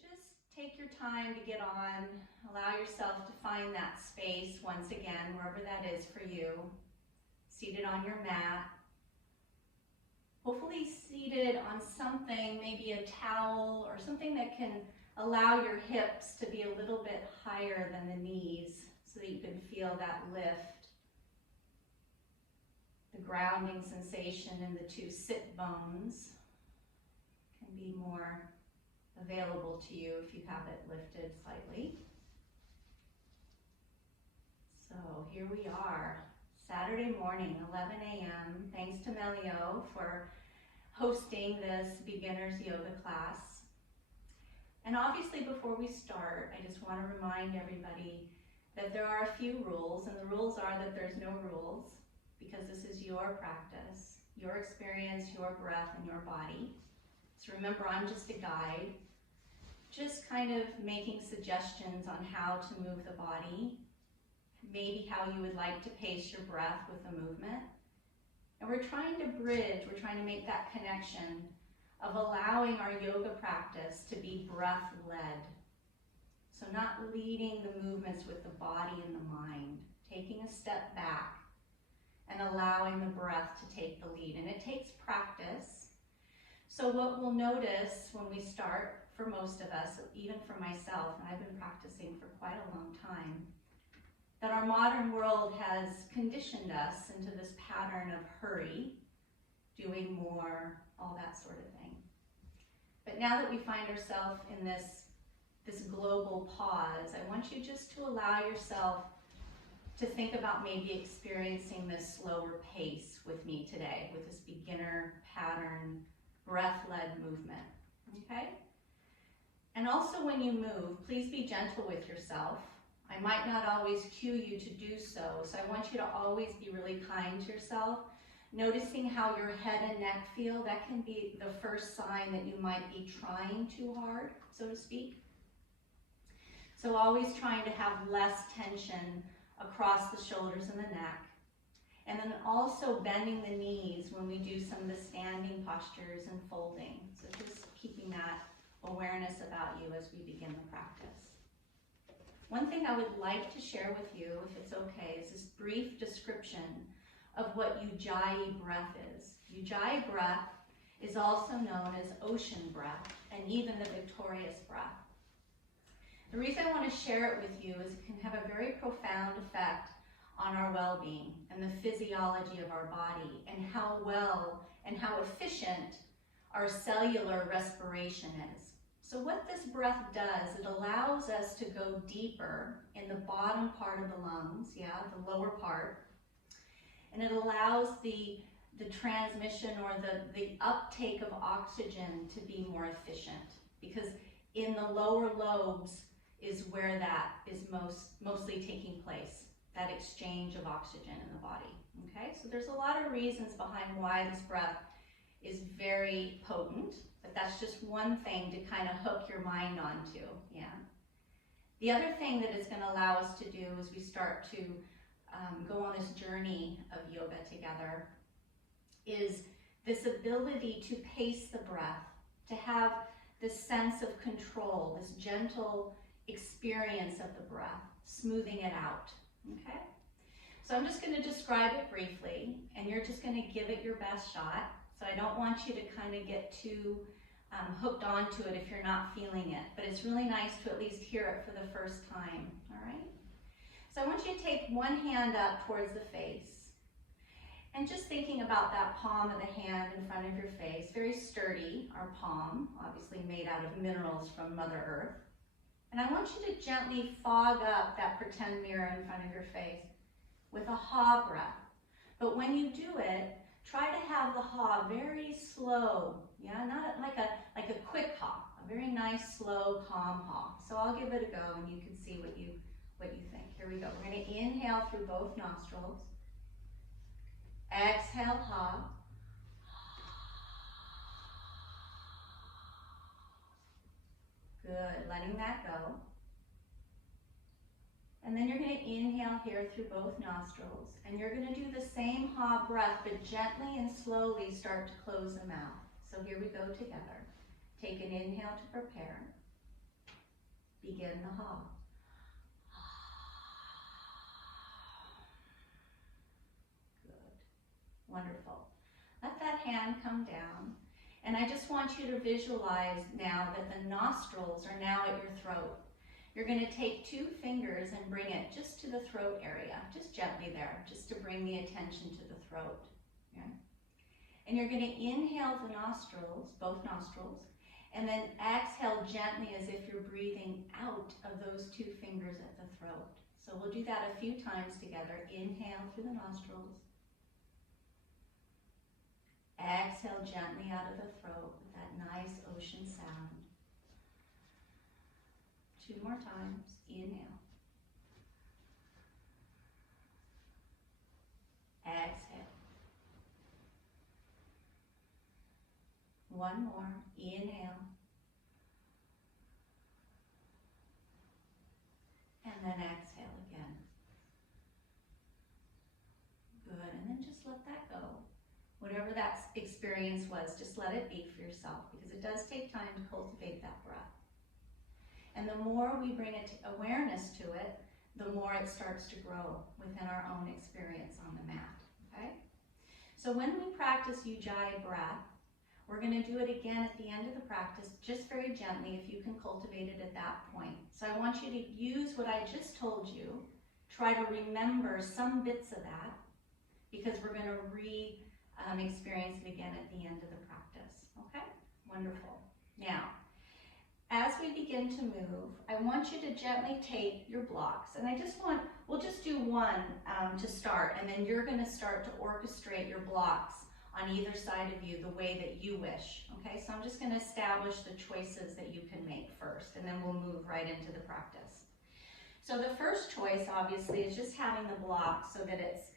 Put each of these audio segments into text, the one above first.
just take your time to get on. Allow yourself to find that space once again, wherever that is for you. Seated on your mat. Hopefully seated on something, maybe a towel or something that can allow your hips to be a little bit higher than the knees so that you can feel that lift. The grounding sensation in the two sit bones can be more available to you if you have it lifted slightly. So here we are, Saturday morning, 11 a.m. Thanks to Melio for hosting this beginner's yoga class. And obviously before we start, I just want to remind everybody that there are a few rules, and the rules are that there's no rules because this is your practice, your experience, your breath, and your body. So remember, I'm just a guide, just kind of making suggestions on how to move the body, maybe how you would like to pace your breath with the movement. And we're trying to bridge, we're trying to make that connection of allowing our yoga practice to be breath-led. So not leading the movements with the body and the mind, taking a step back and allowing the breath to take the lead. And it takes practice. So what we'll notice when we start, for most of us, even for myself, and I've been practicing for quite a long time, that our modern world has conditioned us into this pattern of hurry, doing more, all that sort of thing. But now that we find ourselves in this global pause, I want you just to allow yourself to think about maybe experiencing this slower pace with me today, with this beginner pattern, breath-led movement, okay? And also when you move, please be gentle with yourself. I might not always cue you to do so, so I want you to always be really kind to yourself. Noticing how your head and neck feel, that can be the first sign that you might be trying too hard, so to speak. So always trying to have less tension across the shoulders and the neck. And then also bending the knees when we do some of the standing postures and folding. So just keeping that awareness about you as we begin the practice. One thing I would like to share with you, if it's okay, is this brief description of what Ujjayi breath is. Ujjayi breath is also known as ocean breath and even the victorious breath. The reason I want to share it with you is it can have a very profound effect on our well-being and the physiology of our body and how well and how efficient our cellular respiration is. So what this breath does, it allows us to go deeper in the bottom part of the lungs, the lower part, and it allows the transmission or the uptake of oxygen to be more efficient, because in the lower lobes is where that is mostly taking place, that exchange of oxygen in the body, okay? So there's a lot of reasons behind why this breath is very potent, but that's just one thing to kind of hook your mind onto, The other thing that it's going to allow us to do as we start to go on this journey of yoga together is this ability to pace the breath, to have this sense of control, this gentle experience of the breath, smoothing it out, okay? So I'm just going to describe it briefly, and you're just going to give it your best shot. So I don't want you to kind of get too hooked onto it if you're not feeling it, but it's really nice to at least hear it for the first time, all right? So I want you to take one hand up towards the face, and just thinking about that palm of the hand in front of your face, very sturdy, our palm, obviously made out of minerals from Mother Earth. And I want you to gently fog up that pretend mirror in front of your face with a ha breath. But when you do it, try to have the ha very slow, not like a quick ha, a very nice, slow, calm ha. So I'll give it a go and you can see what you think. Here we go. We're going to inhale through both nostrils. Exhale, ha. Good, letting that go. And then you're going to inhale here through both nostrils. And you're going to do the same ha breath, but gently and slowly start to close the mouth. So here we go together. Take an inhale to prepare. Begin the ha. Good. Wonderful. Let that hand come down. And I just want you to visualize now that the nostrils are now at your throat. You're going to take 2 fingers and bring it just to the throat area, just gently there, just to bring the attention to the throat. Okay? And you're going to inhale the nostrils, both nostrils, and then exhale gently as if you're breathing out of those 2 fingers at the throat. So we'll do that a few times together. Inhale through the nostrils. Exhale gently out of the throat with that nice ocean sound. 2 more times. Inhale. Exhale. 1 more. Inhale. And then exhale again. Good. And then just let that go. Whatever that experience was, just let it be for yourself, because it does take time to cultivate that breath. And the more we bring awareness to it, the more it starts to grow within our own experience on the mat, okay? So when we practice Ujjayi breath, we're going to do it again at the end of the practice, just very gently, if you can cultivate it at that point. So I want you to use what I just told you, try to remember some bits of that, because we're going to experience it again at the end of the practice, okay? Wonderful. Now, as we begin to move, I want you to gently take your blocks, and we'll just do 1 to start, and then you're going to start to orchestrate your blocks on either side of you the way that you wish, okay? So I'm just going to establish the choices that you can make first, and then we'll move right into the practice. So the first choice, obviously, is just having the block so that it's,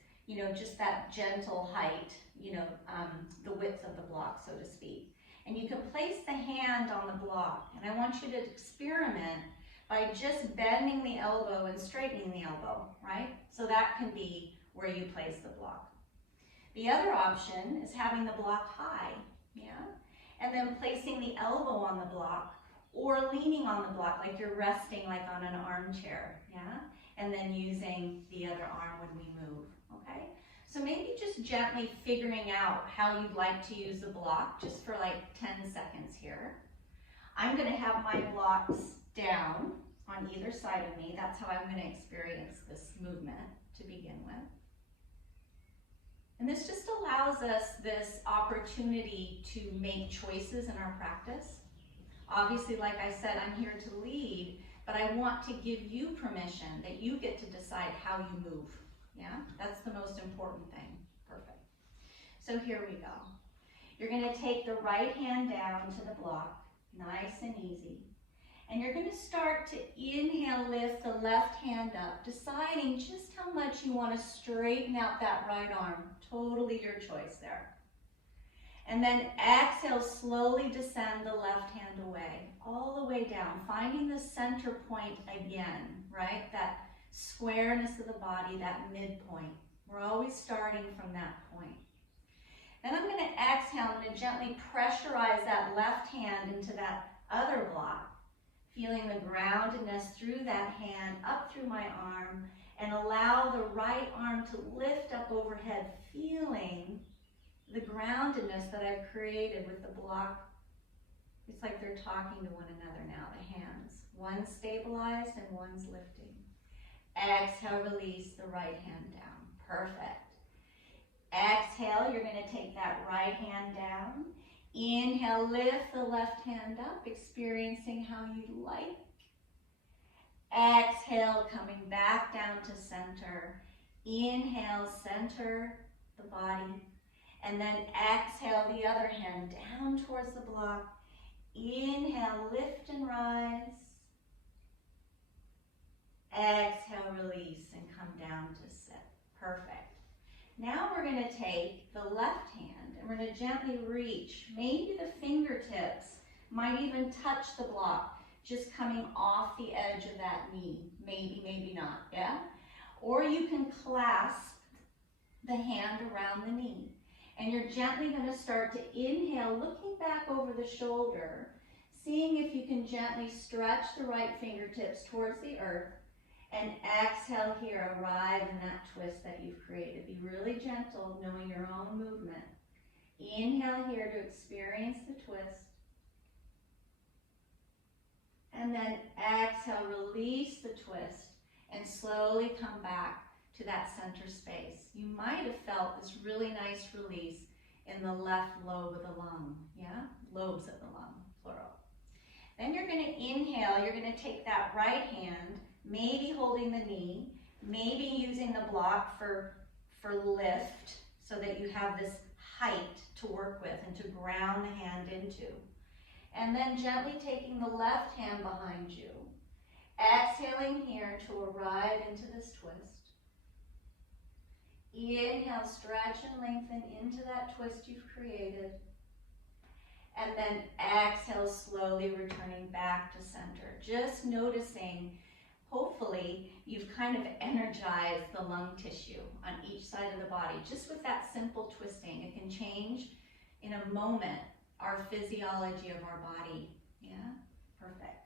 just that gentle height, the width of the block, so to speak. And you can place the hand on the block, and I want you to experiment by just bending the elbow and straightening the elbow, right? So that can be where you place the block. The other option is having the block high, yeah? And then placing the elbow on the block, or leaning on the block like you're resting like on an armchair, yeah? And then using the other arm when we move, okay? So maybe just gently figuring out how you'd like to use the block, just for like 10 seconds here. I'm going to have my blocks down on either side of me. That's how I'm going to experience this movement to begin with. And this just allows us this opportunity to make choices in our practice. Obviously, like I said, I'm here to lead, but I want to give you permission that you get to decide how you move. Yeah, that's the most important thing. Perfect. So here we go. You're going to take the right hand down to the block, nice and easy. And you're going to start to inhale, lift the left hand up, deciding just how much you want to straighten out that right arm. Totally your choice there. And then exhale, slowly descend the left hand away, all the way down, finding the center point again, right? That squareness of the body, that midpoint. We're always starting from that point. Then I'm going to exhale. I'm going to gently pressurize that left hand into that other block, feeling the groundedness through that hand, up through my arm, and allow the right arm to lift up overhead, feeling the groundedness that I've created with the block. It's like they're talking to one another now, the hands. One's stabilized and one's lifting. Exhale, release the right hand down. Perfect. Exhale, you're going to take that right hand down. Inhale, lift the left hand up, experiencing how you like. Exhale, coming back down to center. Inhale, center the body. And then exhale, the other hand down towards the block. Inhale, lift and rise. Exhale, release, and come down to sit. Perfect. Now we're going to take the left hand and we're going to gently reach. Maybe the fingertips might even touch the block, just coming off the edge of that knee. Maybe, maybe not, yeah? Or you can clasp the hand around the knee. And you're gently going to start to inhale, looking back over the shoulder, Seeing if you can gently stretch the right fingertips towards the earth, and exhale here, arrive in that twist that you've created. Be really gentle, knowing your own movement. Inhale here to experience the twist. And then exhale, release the twist, and slowly come back to that center space. You might have felt this really nice release in the left lobe of the lung, yeah? Lobes of the lung, plural. Then you're going to inhale, you're going to take that right hand, maybe holding the knee, maybe using the block for lift so that you have this height to work with and to ground the hand into. And then gently taking the left hand behind you, exhaling here to arrive into this twist. Inhale, stretch and lengthen into that twist you've created. And then exhale, slowly returning back to center. Just noticing, hopefully, you've kind of energized the lung tissue on each side of the body. Just with that simple twisting, it can change in a moment our physiology of our body. Yeah? Perfect.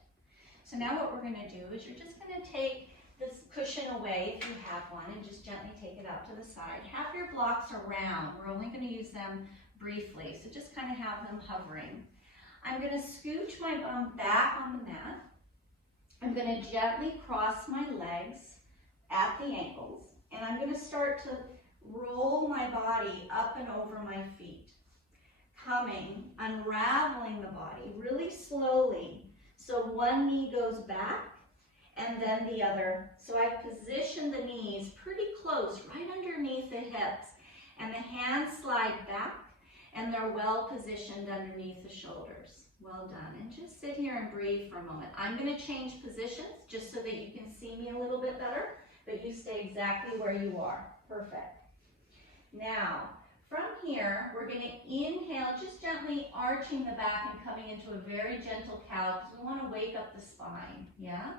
So now what we're going to do is you're just going to take this cushion away if you have one and just gently take it out to the side. Have your blocks around. We're only going to use them briefly, so just kind of have them hovering. I'm going to scooch my bum back on the mat. I'm going to gently cross my legs at the ankles, and I'm going to start to roll my body up and over my feet. Coming, unraveling the body really slowly. So one knee goes back and then the other. So I've positioned the knees pretty close, right underneath the hips. And the hands slide back and they're well positioned underneath the shoulders. Well done. And just sit here and breathe for a moment. I'm going to change positions just so that you can see me a little bit better, but you stay exactly where you are. Perfect. Now, from here, we're going to inhale, just gently arching the back and coming into a very gentle cow because we want to wake up the spine, yeah?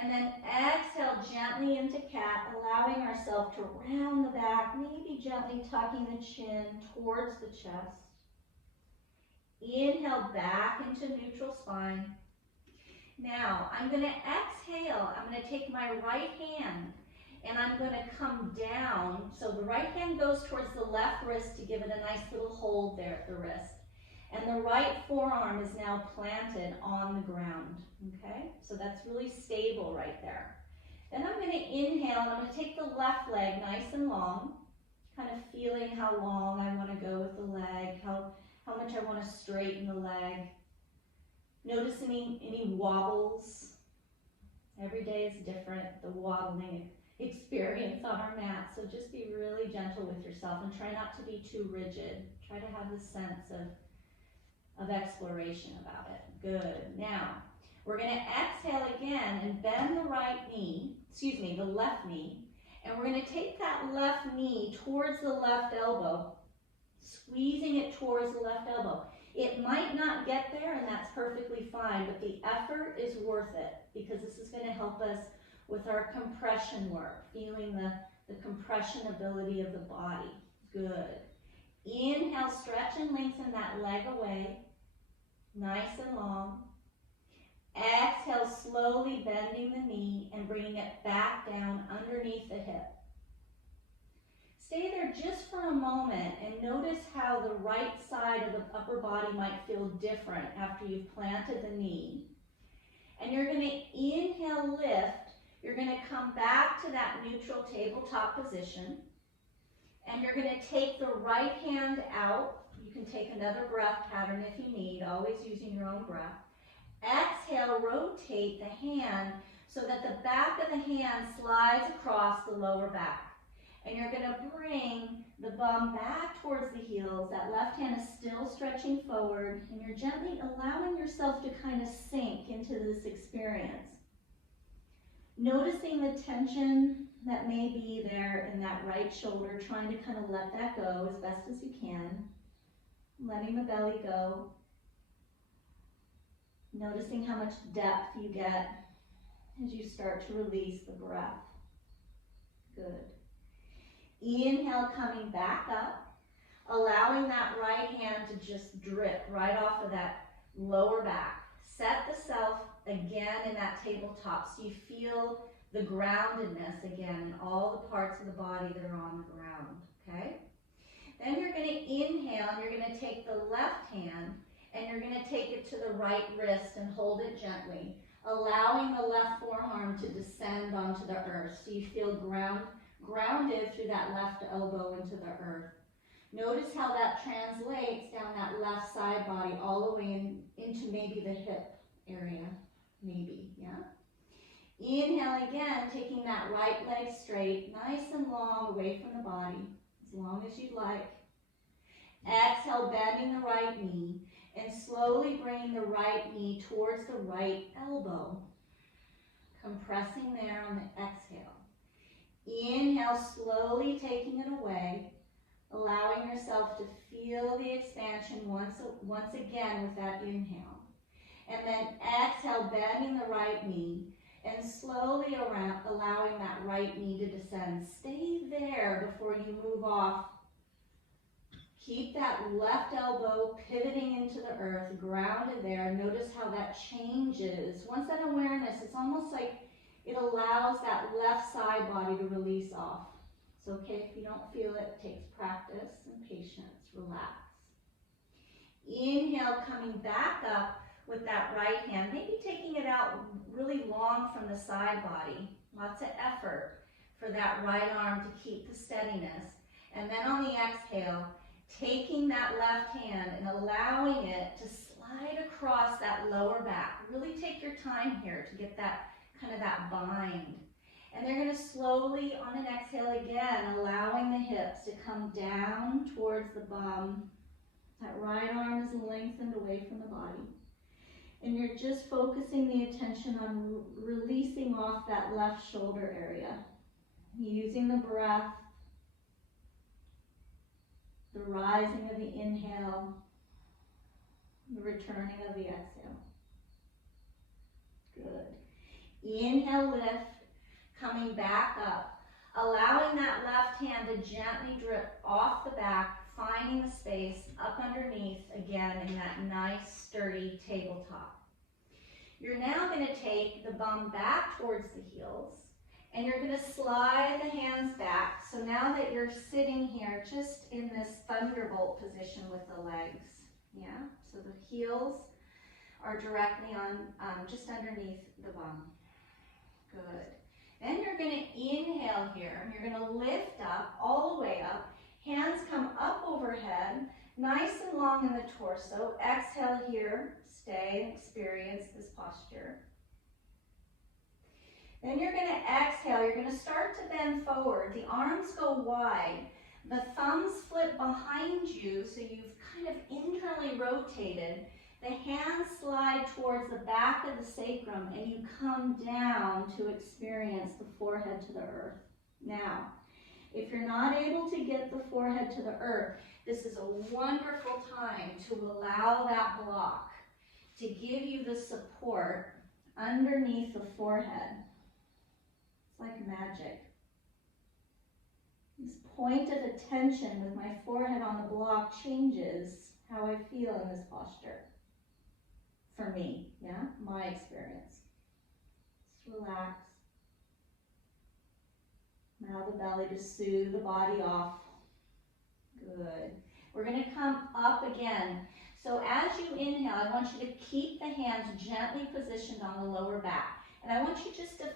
And then exhale gently into cat, allowing ourselves to round the back, maybe gently tucking the chin towards the chest. Inhale back into neutral spine. Now, I'm going to exhale. I'm going to take my right hand and I'm going to come down. So the right hand goes towards the left wrist to give it a nice little hold there at the wrist. And the right forearm is now planted on the ground, okay? So that's really stable right there. Then I'm going to inhale and I'm going to take the left leg nice and long, kind of feeling how long I want to go with the leg, how much I want to straighten the leg. Notice any wobbles. Every day is different, the wobbling experience on our mat. So just be really gentle with yourself and try not to be too rigid. Try to have this sense of exploration about it. Good. Now, we're going to exhale again and bend the the left knee, and we're going to take that left knee towards the left elbow, squeezing it towards the left elbow. It might not get there, and that's perfectly fine, but the effort is worth it because this is going to help us with our compression work, feeling the compression ability of the body. Good. Inhale, stretch and lengthen that leg away, nice and long. Exhale, slowly bending the knee and bringing it back down underneath the hip. Stay there just for a moment and notice how the right side of the upper body might feel different after you've planted the knee. And you're going to inhale, lift. You're going to come back to that neutral tabletop position. And you're going to take the right hand out. You can take another breath pattern if you need, always using your own breath. Exhale, rotate the hand so that the back of the hand slides across the lower back. And you're going to bring the bum back towards the heels. That left hand is still stretching forward, and you're gently allowing yourself to kind of sink into this experience. Noticing the tension that may be there in that right shoulder, trying to kind of let that go as best as you can. Letting the belly go. Noticing how much depth you get as you start to release the breath. Good. Inhale, coming back up, allowing that right hand to just drip right off of that lower back. Set the self again in that tabletop so you feel the groundedness again in all the parts of the body that are on the ground, okay? Then you're going to inhale and you're going to take the left hand and you're going to take it to the right wrist and hold it gently, allowing the left forearm to descend onto the earth so you feel grounded through that left elbow into the earth. Notice how that translates down that left side body all the way into maybe the hip area, maybe, yeah? Inhale again, taking that right leg straight, nice and long away from the body, as long as you'd like. Exhale, bending the right knee, and slowly bringing the right knee towards the right elbow. Compressing there on the exhale. Inhale, slowly taking it away, allowing yourself to feel the expansion once again with that inhale. And then exhale, bending the right knee, and slowly allowing that right knee to descend. Stay there before you move off. Keep that left elbow pivoting into the earth, grounded there. Notice how that changes. Once that awareness, it's almost like it allows that left side body to release off. It's okay if you don't feel it. It takes practice and patience. Relax. Inhale, coming back up with that right hand, maybe taking it out really long from the side body. Lots of effort for that right arm to keep the steadiness. And then on the exhale, taking that left hand and allowing it to slide across that lower back. Really take your time here to get that kind of that bind. And they're going to slowly, on an exhale again, allowing the hips to come down towards the bum. That right arm is lengthened away from the body. And you're just focusing the attention on releasing off that left shoulder area. Using the breath, the rising of the inhale, the returning of the exhale. Good. Inhale, lift, coming back up, allowing that left hand to gently drip off the back, finding the space up underneath, again, in that nice, sturdy tabletop. You're now going to take the bum back towards the heels, and you're going to slide the hands back. So now that you're sitting here just in this thunderbolt position with the legs, yeah? So the heels are directly on, just underneath the bum. Good. Then you're going to inhale here, and you're going to lift up, all the way up. Hands come up overhead, nice and long in the torso. Exhale here, stay and experience this posture. Then you're going to exhale, you're going to start to bend forward. The arms go wide. The thumbs flip behind you, so you've kind of internally rotated. The hands slide towards the back of the sacrum, and you come down to experience the forehead to the earth. Now, if you're not able to get the forehead to the earth, this is a wonderful time to allow that block to give you the support underneath the forehead. It's like magic. This point of attention with my forehead on the block changes how I feel in this posture. For me, yeah, my experience. Just relax. Allow the belly to soothe the body off. Good. We're going to come up again. So as you inhale, I want you to keep the hands gently positioned on the lower back. And I want you just to,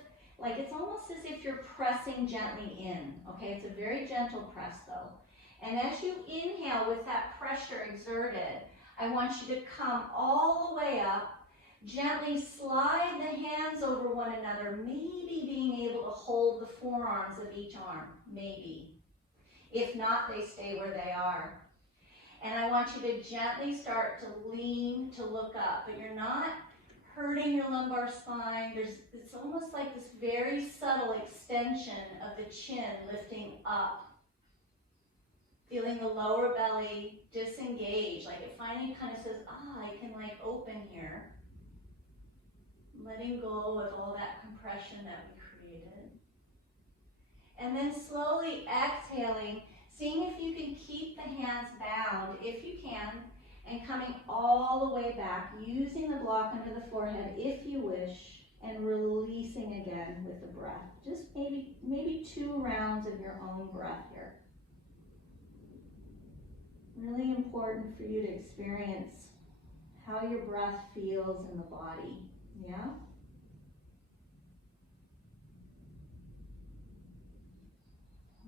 like, it's almost as if you're pressing gently in. Okay, it's a very gentle press though. And as you inhale with that pressure exerted, I want you to come all the way up. Gently slide the hands over one another, maybe being able to hold the forearms of each arm, maybe. If not, they stay where they are. And I want you to gently start to lean to look up, but you're not hurting your lumbar spine. It's almost like this very subtle extension of the chin lifting up. Feeling the lower belly disengage, like it finally kind of says, I can like open here. Letting go of all that compression that we created. And then slowly exhaling, seeing if you can keep the hands bound, if you can, and coming all the way back, using the block under the forehead if you wish, and releasing again with the breath. Just maybe 2 rounds of your own breath here. Really important for you to experience how your breath feels in the body. Yeah?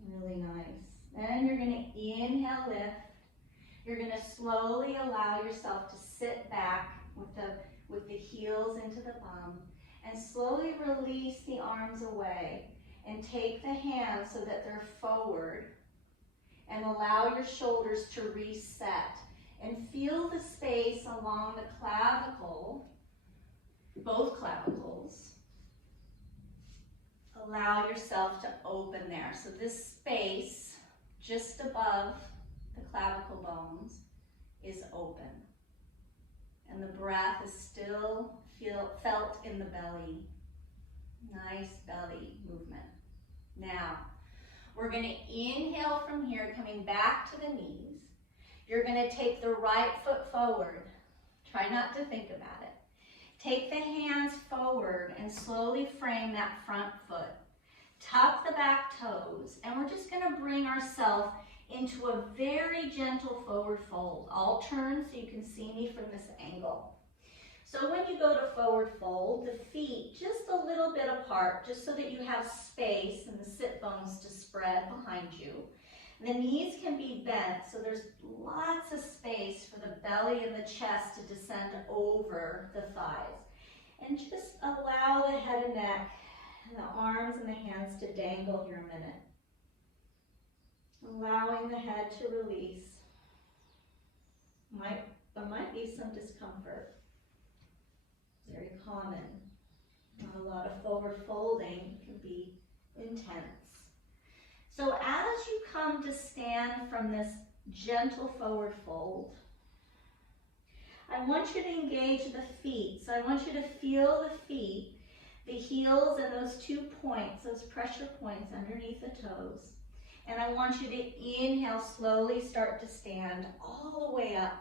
Really nice. Then you're going to inhale, lift. You're going to slowly allow yourself to sit back with the heels into the bum and slowly release the arms away and take the hands so that they're forward and allow your shoulders to reset and feel the space along the clavicle, both clavicles. Allow yourself to open there. So this space just above the clavicle bones is open. And the breath is still felt in the belly. Nice belly movement. Now, we're going to inhale from here, coming back to the knees. You're going to take the right foot forward. Try not to think about it. Take the hands forward and slowly frame that front foot. Tuck the back toes, and we're just going to bring ourselves into a very gentle forward fold. I'll turn so you can see me from this angle. So when you go to forward fold, the feet just a little bit apart, just so that you have space and the sit bones to spread behind you. The knees can be bent, so there's lots of space for the belly and the chest to descend over the thighs. And just allow the head and neck and the arms and the hands to dangle here a minute. Allowing the head to release. There might be some discomfort. Very common. Not a lot of forward folding can be intense. So as you come to stand from this gentle forward fold, I want you to engage the feet. So I want you to feel the feet, the heels and those 2 points, those pressure points underneath the toes. And I want you to inhale, slowly start to stand all the way up.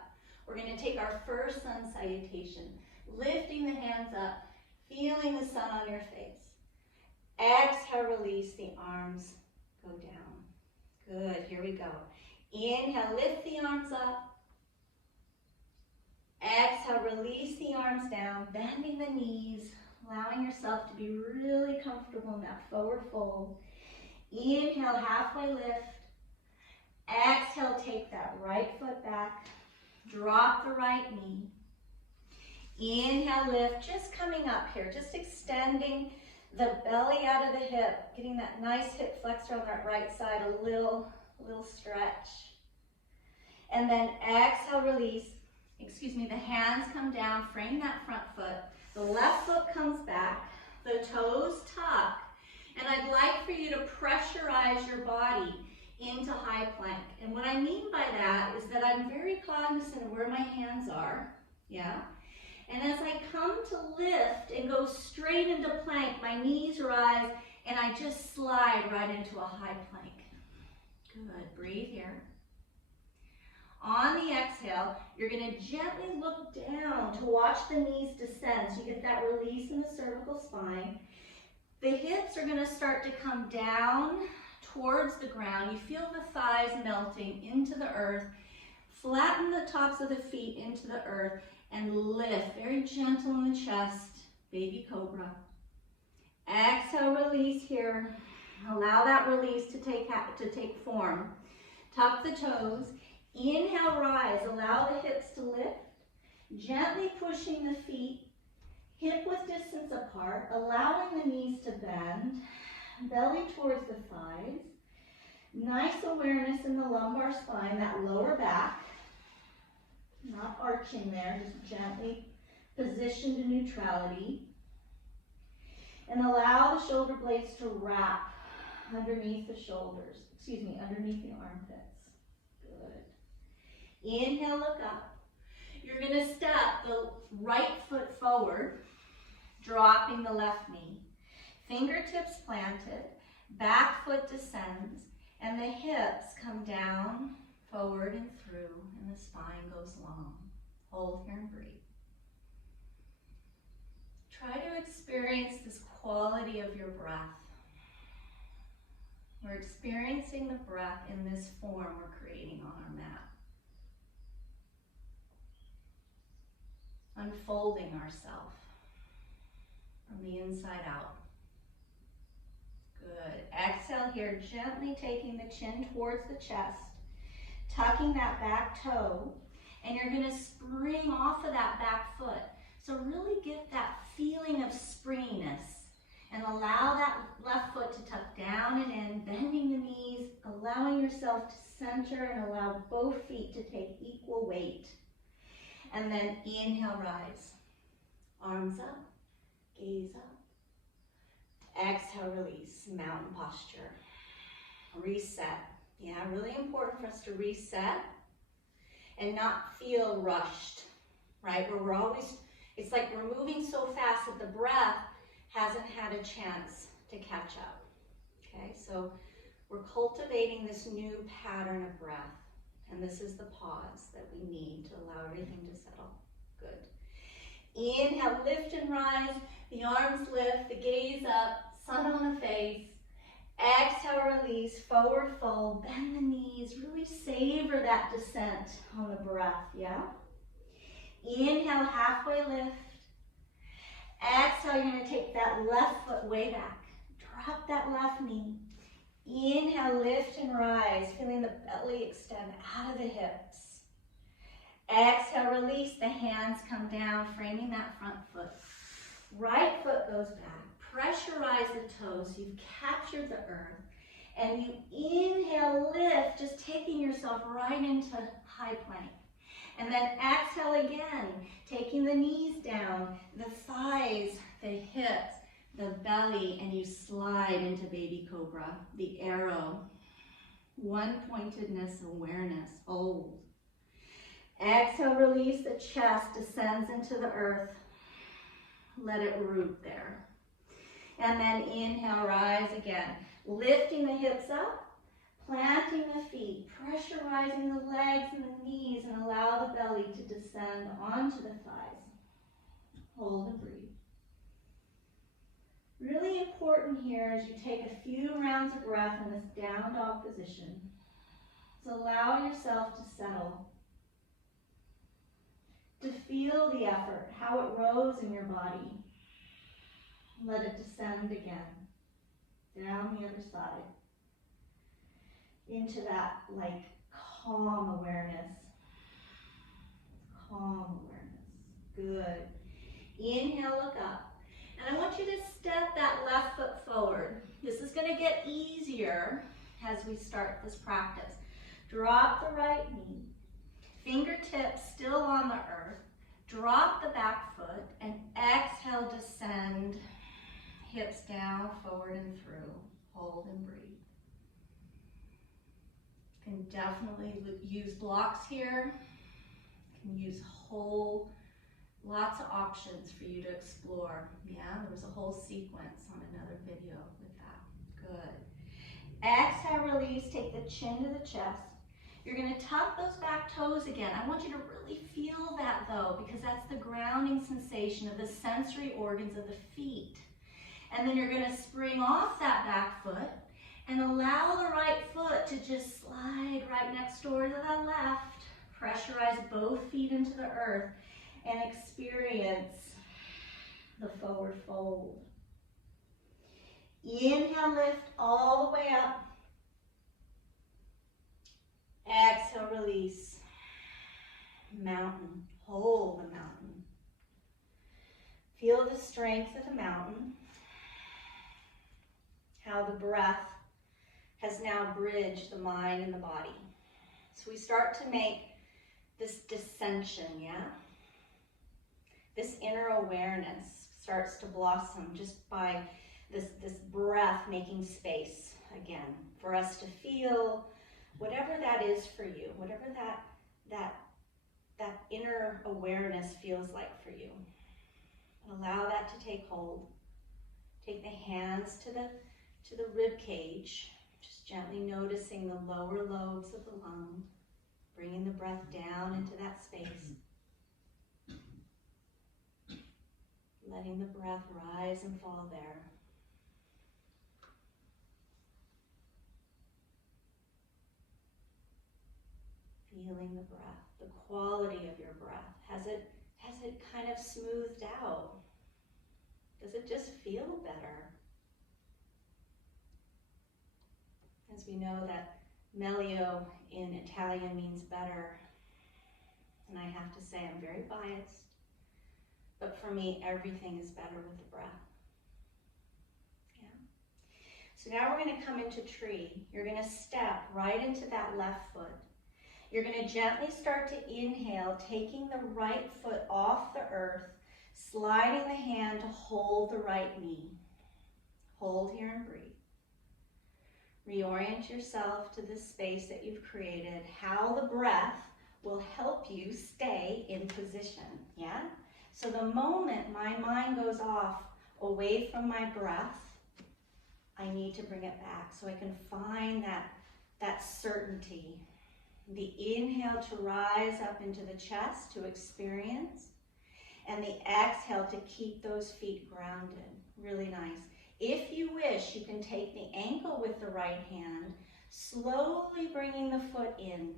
We're going to take our first sun salutation, lifting the hands up, feeling the sun on your face. Exhale, release the arms, go down. Good, here we go. Inhale, lift the arms up. Exhale, release the arms down, bending the knees, allowing yourself to be really comfortable in that forward fold. Inhale, halfway lift. Exhale, take that right foot back. Drop the right knee. Inhale, lift, just coming up here, just extending the belly out of the hip, getting that nice hip flexor on that right side, a little stretch. And then exhale, release. The hands come down, frame that front foot. The left foot comes back, the toes tuck, and I'd like for you to pressurize your body into high plank. And what I mean by that is that I'm very cognizant of where my hands are, yeah? And as I come to lift and go straight into plank, my knees rise and I just slide right into a high plank. Good, breathe here. On the exhale, you're going to gently look down to watch the knees descend so you get that release in the cervical spine. The hips are going to start to come down towards the ground. You feel the thighs melting into the earth. Flatten the tops of the feet into the earth and lift. Very gentle in the chest, baby cobra. Exhale, release here. Allow that release to take form. Tuck the toes. Inhale, rise. Allow the hips to lift. Gently pushing the feet hip width distance apart, allowing the knees to bend, belly towards the thighs. Nice awareness in the lumbar spine, that lower back. Not arching there, just gently positioned to neutrality. And allow the shoulder blades to wrap underneath the shoulders, underneath the armpits. Good. Inhale, look up. You're going to step the right foot forward, dropping the left knee. Fingertips planted, back foot descends, and the hips come down, forward and through, and the spine goes long. Hold here and breathe. Try to experience this quality of your breath. We're experiencing the breath in this form we're creating on our mat. Unfolding ourselves from the inside out. Good. Exhale here, gently taking the chin towards the chest, tucking that back toe, and you're going to spring off of that back foot. So really get that feeling of springiness and allow that left foot to tuck down and in, bending the knees, allowing yourself to center and allow both feet to take equal weight. And then inhale, rise. Arms up, gaze up. Exhale, release, mountain posture. Reset. Yeah, really important for us to reset and not feel rushed, right? Where we're always, it's like we're moving so fast that the breath hasn't had a chance to catch up. Okay, so we're cultivating this new pattern of breath. And this is the pause that we need to allow everything to settle. Good. Inhale, lift and rise. The arms lift, the gaze up, sun on the face. Exhale, release, forward fold, bend the knees. Really savor that descent on the breath, yeah? Inhale, halfway lift. Exhale, you're going to take that left foot way back. Drop that left knee. Inhale, lift and rise, feeling the belly extend out of the hips. Exhale, release, the hands come down, framing that front foot. Right foot goes back. Pressurize the toes, you've captured the earth. And you inhale, lift, just taking yourself right into high plank. And then exhale again, taking the knees down, the thighs, the hips, the belly, and you slide into baby cobra, the arrow. One pointedness awareness, hold. Exhale, release, the chest descends into the earth. Let it root there. And then inhale, rise again. Lifting the hips up, planting the feet, pressurizing the legs and the knees, and allow the belly to descend onto the thighs. Hold and breathe. Really important here as you take a few rounds of breath in this down dog position. So allow yourself to settle, to feel the effort, how it rose in your body. Let it descend again, down the other side, into that like calm awareness. Calm awareness. Good. Inhale, look up. And I want you to step that left foot forward. This is going to get easier as we start this practice. Drop the right knee. Fingertips still on the earth. Drop the back foot and exhale, descend. Hips down, forward and through. Hold and breathe. You can definitely use blocks here. You can use lots of options for you to explore. Yeah, there was a whole sequence on another video with that. Good. Exhale, release, take the chin to the chest. You're going to tuck those back toes again. I want you to really feel that though, because that's the grounding sensation of the sensory organs of the feet. And then you're going to spring off that back foot and allow the right foot to just slide right next door to the left. Pressurize both feet into the earth and experience the forward fold. Inhale, lift all the way up. Exhale, release. Mountain. Hold the mountain. Feel the strength of the mountain. How the breath has now bridged the mind and the body. So we start to make this dissension, yeah? This inner awareness starts to blossom just by this breath making space again for us to feel whatever that is for you, whatever that inner awareness feels like for you. Allow that to take hold. Take the hands to the rib cage, just gently noticing the lower lobes of the lung, bringing the breath down into that space. letting the breath rise and fall there. Feeling the breath, the quality of your breath. Has it kind of smoothed out? Does it just feel better? As we know that meglio in Italian means better, and I have to say I'm very biased, but for me everything is better with the breath. Yeah. So now we're going to come into tree. You're going to step right into that left foot. You're going to gently start to inhale, taking the right foot off the earth, sliding the hand to hold the right knee. Hold here and breathe. Reorient yourself to the space that you've created, how the breath will help you stay in position, yeah? So the moment my mind goes off away from my breath, I need to bring it back so I can find that certainty. The inhale to rise up into the chest to experience, and the exhale to keep those feet grounded. Really nice. If you wish, you can take the ankle with the right hand, slowly bringing the foot in.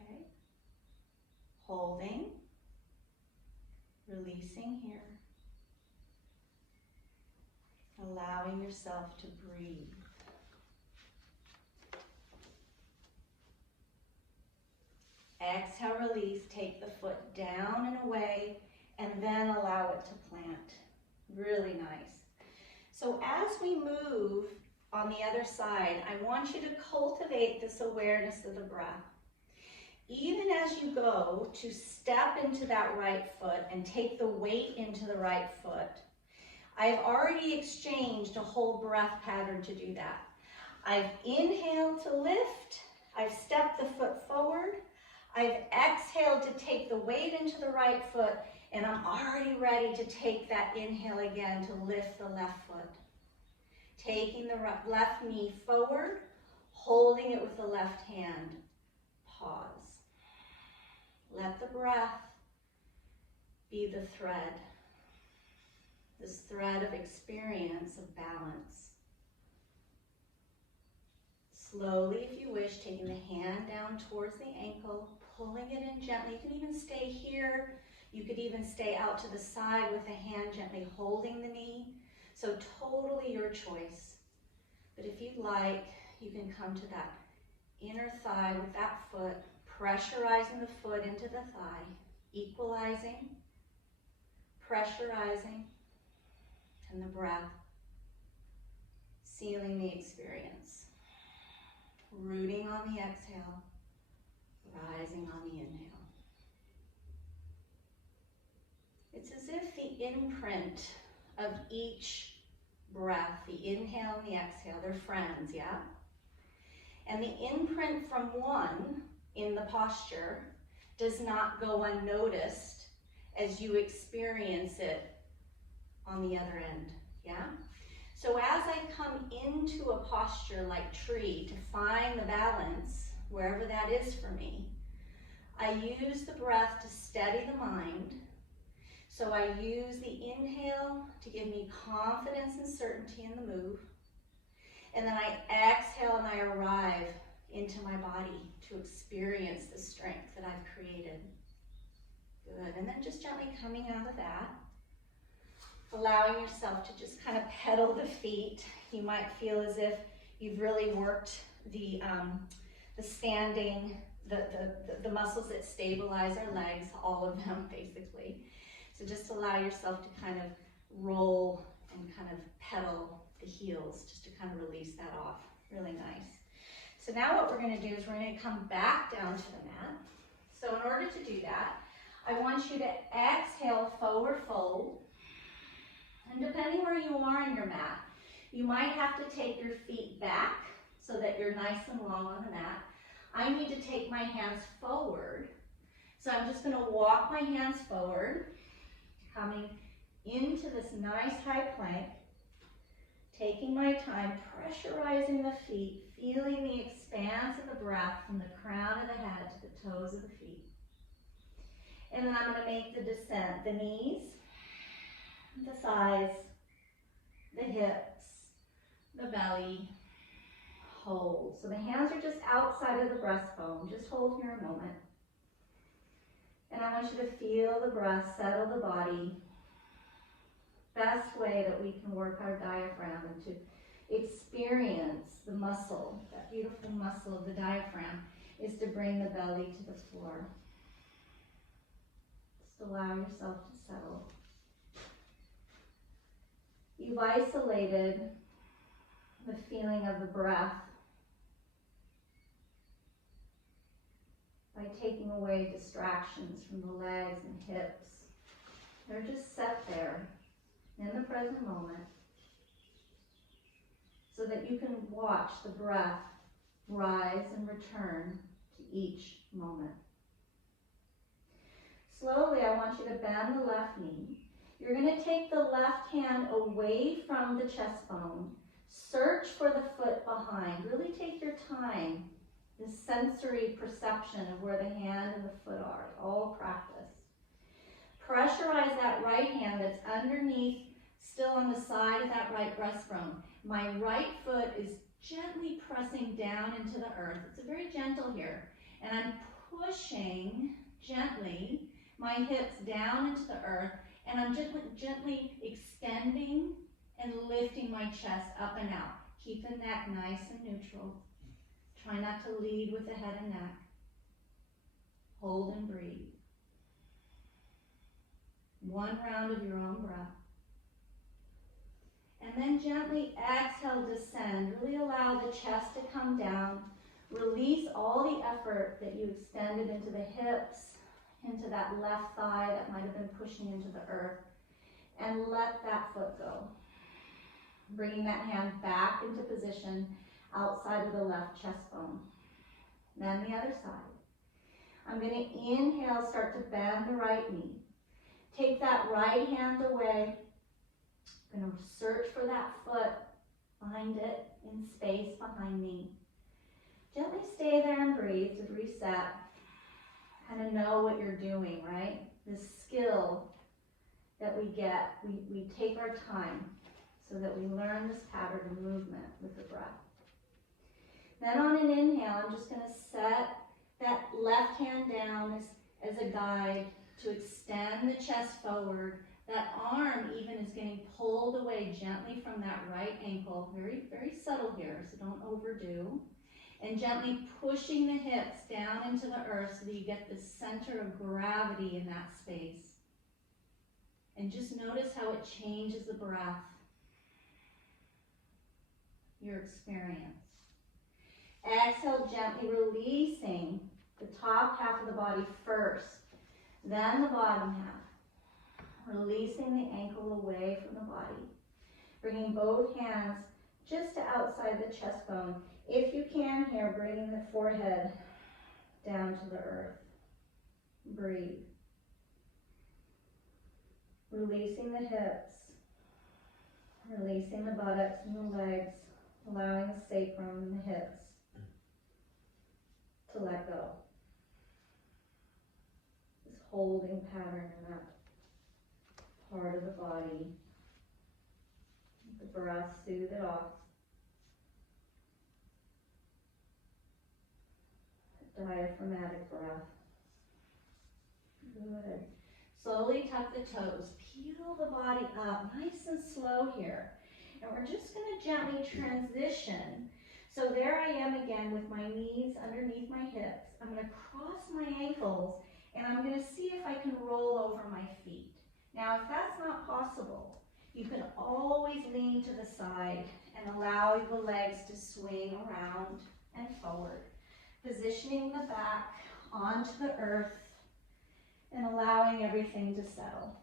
Okay. Holding. Releasing here. Allowing yourself to breathe. Exhale, release. Take the foot down and away, and then allow it to plant. Really nice. So as we move on the other side, I want you to cultivate this awareness of the breath. Even as you go to step into that right foot and take the weight into the right foot, I've already exchanged a whole breath pattern to do that. I've inhaled to lift, I've stepped the foot forward, I've exhaled to take the weight into the right foot, and I'm already ready to take that inhale again to lift the left foot. Taking the left knee forward, holding it with the left hand. Pause. Let the breath be the thread. This thread of experience, of balance. Slowly, if you wish, taking the hand down towards the ankle, pulling it in gently. You can even stay here. You could even stay out to the side with the hand gently holding the knee. So totally your choice. But if you'd like, you can come to that inner thigh with that foot, pressurizing the foot into the thigh, equalizing, pressurizing, and the breath, sealing the experience. Rooting on the exhale, rising on the inhale. It's as if the imprint of each breath, the inhale and the exhale, they're friends, yeah? And the imprint from one in the posture does not go unnoticed as you experience it on the other end, yeah? So as I come into a posture like tree to find the balance, wherever that is for me, I use the breath to steady the mind. So I use the inhale to give me confidence and certainty in the move. And then I exhale and I arrive into my body to experience the strength that I've created. Good. And then just gently coming out of that, allowing yourself to just kind of pedal the feet. You might feel as if you've really worked the standing, the muscles that stabilize our legs, all of them basically. So just allow yourself to kind of roll and kind of pedal the heels just to kind of release that off. Really nice. So now what we're going to do is we're going to come back down to the mat. So in order to do that, I want you to exhale, forward fold. And depending where you are in your mat, you might have to take your feet back so that you're nice and long on the mat. I need to take my hands forward. So I'm just going to walk my hands forward, coming into this nice high plank, taking my time, pressurizing the feet, feeling the expanse of the breath from the crown of the head to the toes of the feet. And then I'm going to make the descent. The knees the thighs, the hips, the belly. Hold. So the hands are just outside of the breastbone. Just hold here a moment. And I want you to feel the breath settle the body. Best way that we can work our diaphragm and to experience the muscle, that beautiful muscle of the diaphragm, is to bring the belly to the floor. Just allow yourself to settle. You've isolated the feeling of the breath by taking away distractions from the legs and hips. They're just set there in the present moment so that you can watch the breath rise and return to each moment. Slowly, I want you to bend the left knee. You're going to take the left hand away from the chest bone. Search for the foot behind. Really take your time. The sensory perception of where the hand and the foot are. All practice. Pressurize that right hand that's underneath, still on the side of that right breastbone. My right foot is gently pressing down into the earth. It's very gentle here. And I'm pushing gently my hips down into the earth, and I'm gently extending and lifting my chest up and out. Keep the neck nice and neutral. Try not to lead with the head and neck. Hold and breathe. One round of your own breath. And then gently exhale, descend. Really allow the chest to come down. Release all the effort that you extended into the hips, into that left thigh that might have been pushing into the earth. And let that foot go. Bringing that hand back into position outside of the left chest bone. Then the other side. I'm going to inhale, start to bend the right knee. Take that right hand away. I'm going to search for that foot. Find it in space behind me. Gently stay there and breathe to reset. Kind of know what you're doing, right? This skill that we get, we take our time so that we learn this pattern of movement with the breath. Then on an inhale, I'm just going to set that left hand down as a guide to extend the chest forward. That arm even is getting pulled away gently from that right ankle. Very, very subtle here, so don't overdo. And gently pushing the hips down into the earth so that you get the center of gravity in that space. And just notice how it changes the breath, your experience. Exhale, gently releasing the top half of the body first, then the bottom half. Releasing the ankle away from the body. Bringing both hands just to outside the chest bone. If you can here, bringing the forehead down to the earth. Breathe. Releasing the hips. Releasing the buttocks and the legs. Allowing the sacrum and the hips to let go. This holding pattern in that part of the body. The breath, soothe it off. Diaphragmatic breath. Good. Slowly tuck the toes. Peel the body up, nice and slow here. And we're just going to gently transition. So there I am again with my knees underneath my hips. I'm going to cross my ankles and I'm going to see if I can roll over my feet. Now, if that's not possible, you can always lean to the side and allow the legs to swing around and forward. Positioning the back onto the earth and allowing everything to settle.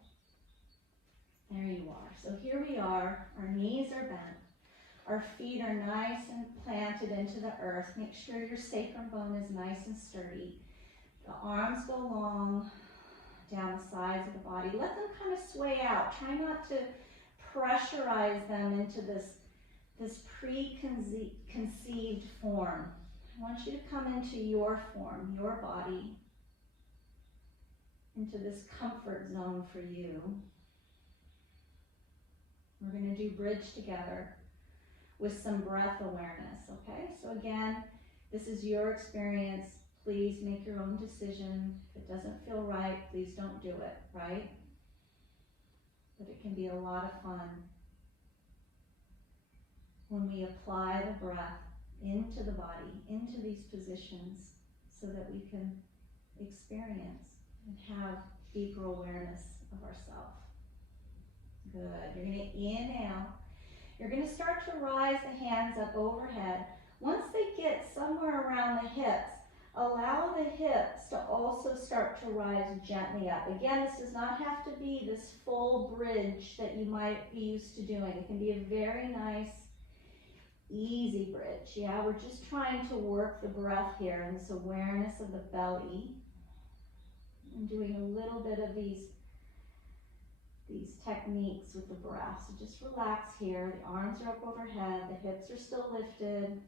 There you are. So here we are. Our knees are bent. Our feet are nice and planted into the earth. Make sure your sacrum bone is nice and sturdy. The arms go long down the sides of the body. Let them kind of sway out. Try not to pressurize them into this preconceived form. I want you to come into your form, your body, into this comfort zone for you. We're going to do bridge together with some breath awareness, okay? So again, this is your experience. Please make your own decision. If it doesn't feel right, please don't do it, right? But it can be a lot of fun when we apply the breath into the body, into these positions, so that we can experience and have deeper awareness of ourselves. Good. You're going to inhale. You're going to start to rise the hands up overhead. Once they get somewhere around the hips, allow the hips to also start to rise gently up. Again, this does not have to be this full bridge that you might be used to doing. It can be a very nice, easy bridge. Yeah, we're just trying to work the breath here and this awareness of the belly. I'm doing a little bit of these techniques with the breath. So just relax here. The arms are up overhead. The hips are still lifted.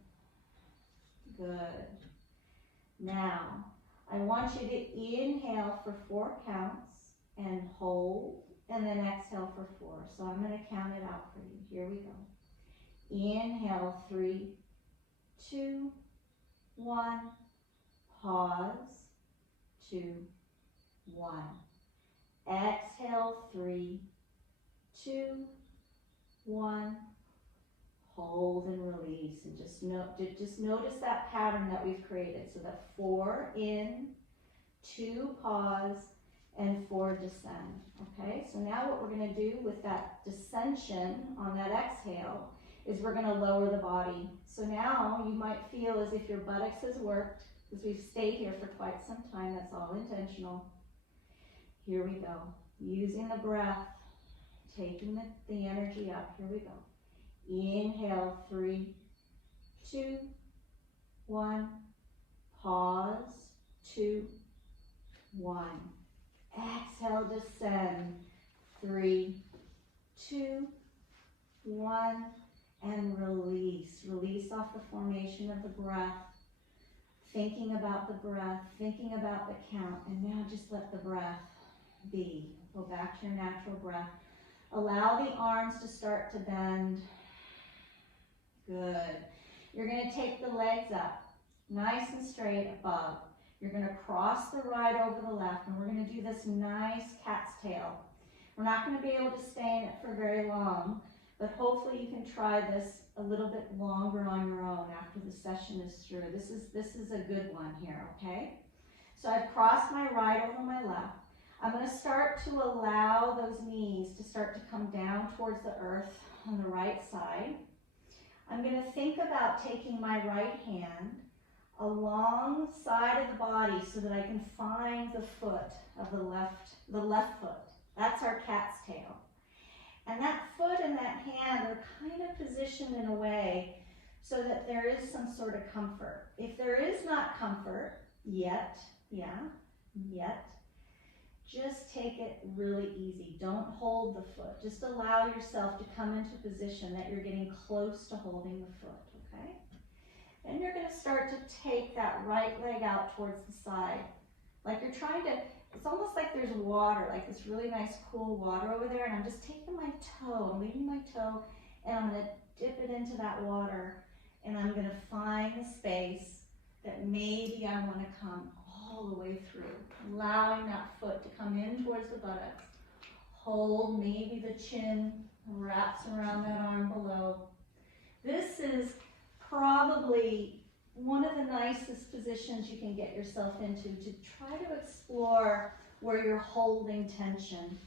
Good. Now, I want you to inhale for 4 counts and hold, and then exhale for 4. So I'm going to count it out for you. Here we go. Inhale, 3, 2, 1. Pause, 2, 1. Exhale, 3, 2, 1. Hold and release, and just notice that pattern that we've created. So that 4 in, 2 pause, and 4 descend. Okay, so now what we're going to do with that descension on that exhale is we're going to lower the body. So now you might feel as if your buttocks has worked, because we've stayed here for quite some time. That's all intentional. Here we go. Using the breath, taking the energy up. Here we go. Inhale, 3, 2, 1. Pause, 2, 1. Exhale, descend, 3, 2, 1. And release. Release off the formation of the breath. Thinking about the breath, thinking about the count, and now just let the breath be. Go back to your natural breath. Allow the arms to start to bend. Good. You're going to take the legs up, nice and straight above. You're going to cross the right over the left, and we're going to do this nice cat's tail. We're not going to be able to stay in it for very long, but hopefully you can try this a little bit longer on your own after the session is through. This is a good one here, okay? So I've crossed my right over my left. I'm going to start to allow those knees to start to come down towards the earth on the right side. I'm going to think about taking my right hand alongside of the body so that I can find the foot of the left foot. That's our cat's tail. And that foot and that hand are kind of positioned in a way so that there is some sort of comfort. If there is not comfort yet, just take it really easy. Don't hold the foot. Just allow yourself to come into position that you're getting close to holding the foot, okay? Then you're going to start to take that right leg out towards the side. Like you're trying to, it's almost like there's water, like this really nice cool water over there, and I'm just taking my toe, I'm leaving my toe, and I'm going to dip it into that water, and I'm going to find the space that maybe I want to come all the way through, allowing that foot to come in towards the buttocks. Hold, maybe the chin wraps around that arm below. This is probably one of the nicest positions you can get yourself into to try to explore where you're holding tension.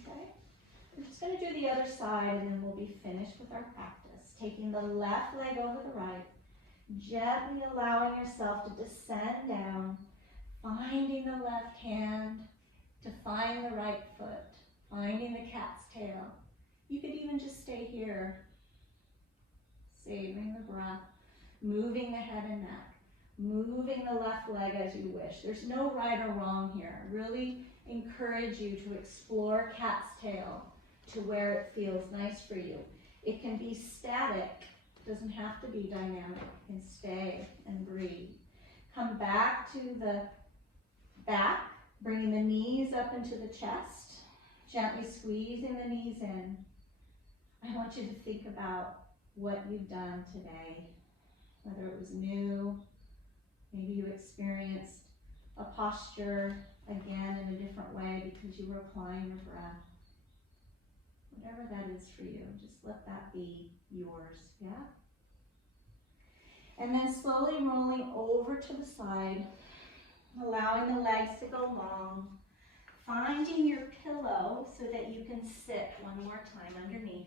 Okay? We're just going to do the other side and then we'll be finished with our practice. Taking the left leg over the right, gently allowing yourself to descend down, finding the left hand to find the right foot, finding the cat's tail. You could even just stay here, savoring the breath, moving the head and neck, moving the left leg as you wish. There's no right or wrong here. I really encourage you to explore cat's tail to where it feels nice for you. It can be static, it doesn't have to be dynamic. You can stay and breathe. Come back to the back, bringing the knees up into the chest, gently squeezing the knees in. I want you to think about what you've done today, whether it was new, maybe you experienced a posture again in a different way because you were applying your breath. Whatever that is for you, just let that be yours, yeah? And then slowly rolling over to the side, allowing the legs to go long, finding your pillow so that you can sit one more time underneath.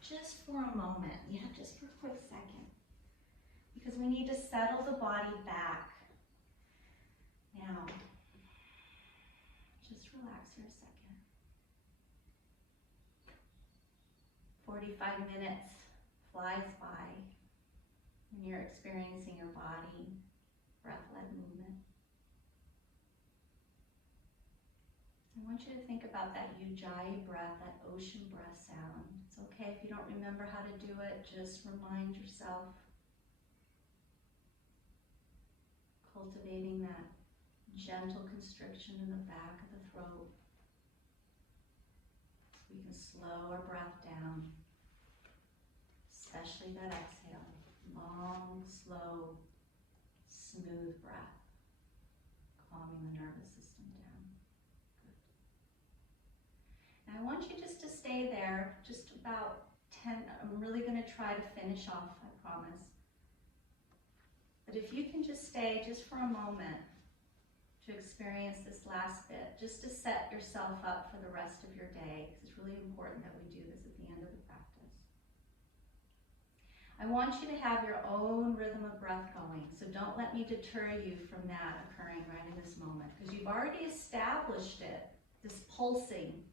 Just for a moment, yeah, just for a quick second. Because we need to settle the body back. Now, just relax for a second. 45 minutes flies by when you're experiencing your body, breath-led movement. I want you to think about that ujjayi breath, that ocean breath sound. It's okay if you don't remember how to do it, just remind yourself. Cultivating that gentle constriction in the back of the throat. We can slow our breath down, especially that exhale. Long, slow, smooth breath, calming the nervous system down. Good. And I want you just to stay there, just about 10, I'm really going to try to finish off, I promise. But if you can just stay just for a moment to experience this last bit, just to set yourself up for the rest of your day, because it's really important that we do this at the end of the practice. I want you to have your own rhythm of breath going, so don't let me deter you from that occurring right in this moment, because you've already established it, this pulsing,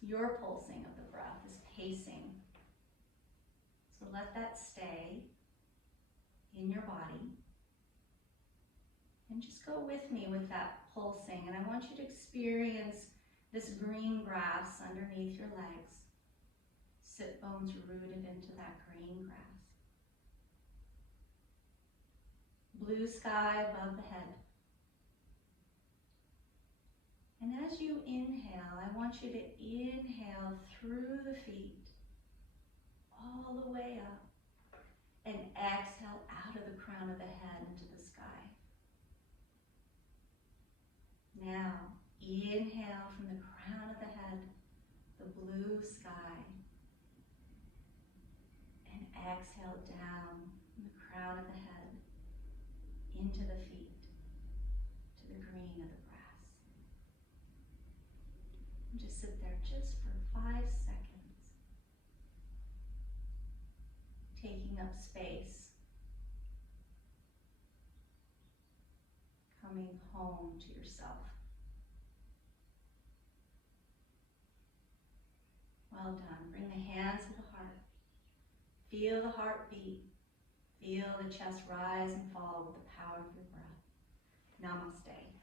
your pulsing of the breath, this pacing. So let that stay in your body. And just go with me with that pulsing. And I want you to experience this green grass underneath your legs. Sit bones rooted into that green grass. Blue sky above the head. And as you inhale, I want you to inhale through the feet, all the way up. And exhale out of the crown of the head into the sky. Now, inhale from the crown of the head, the blue sky. And exhale down from the crown of the head, into the feet, to the green of the grass. And just sit there just for 5 seconds. Taking up space, coming home to yourself. Well done. Bring the hands to the heart. Feel the heartbeat. Feel the chest rise and fall with the power of your breath. Namaste.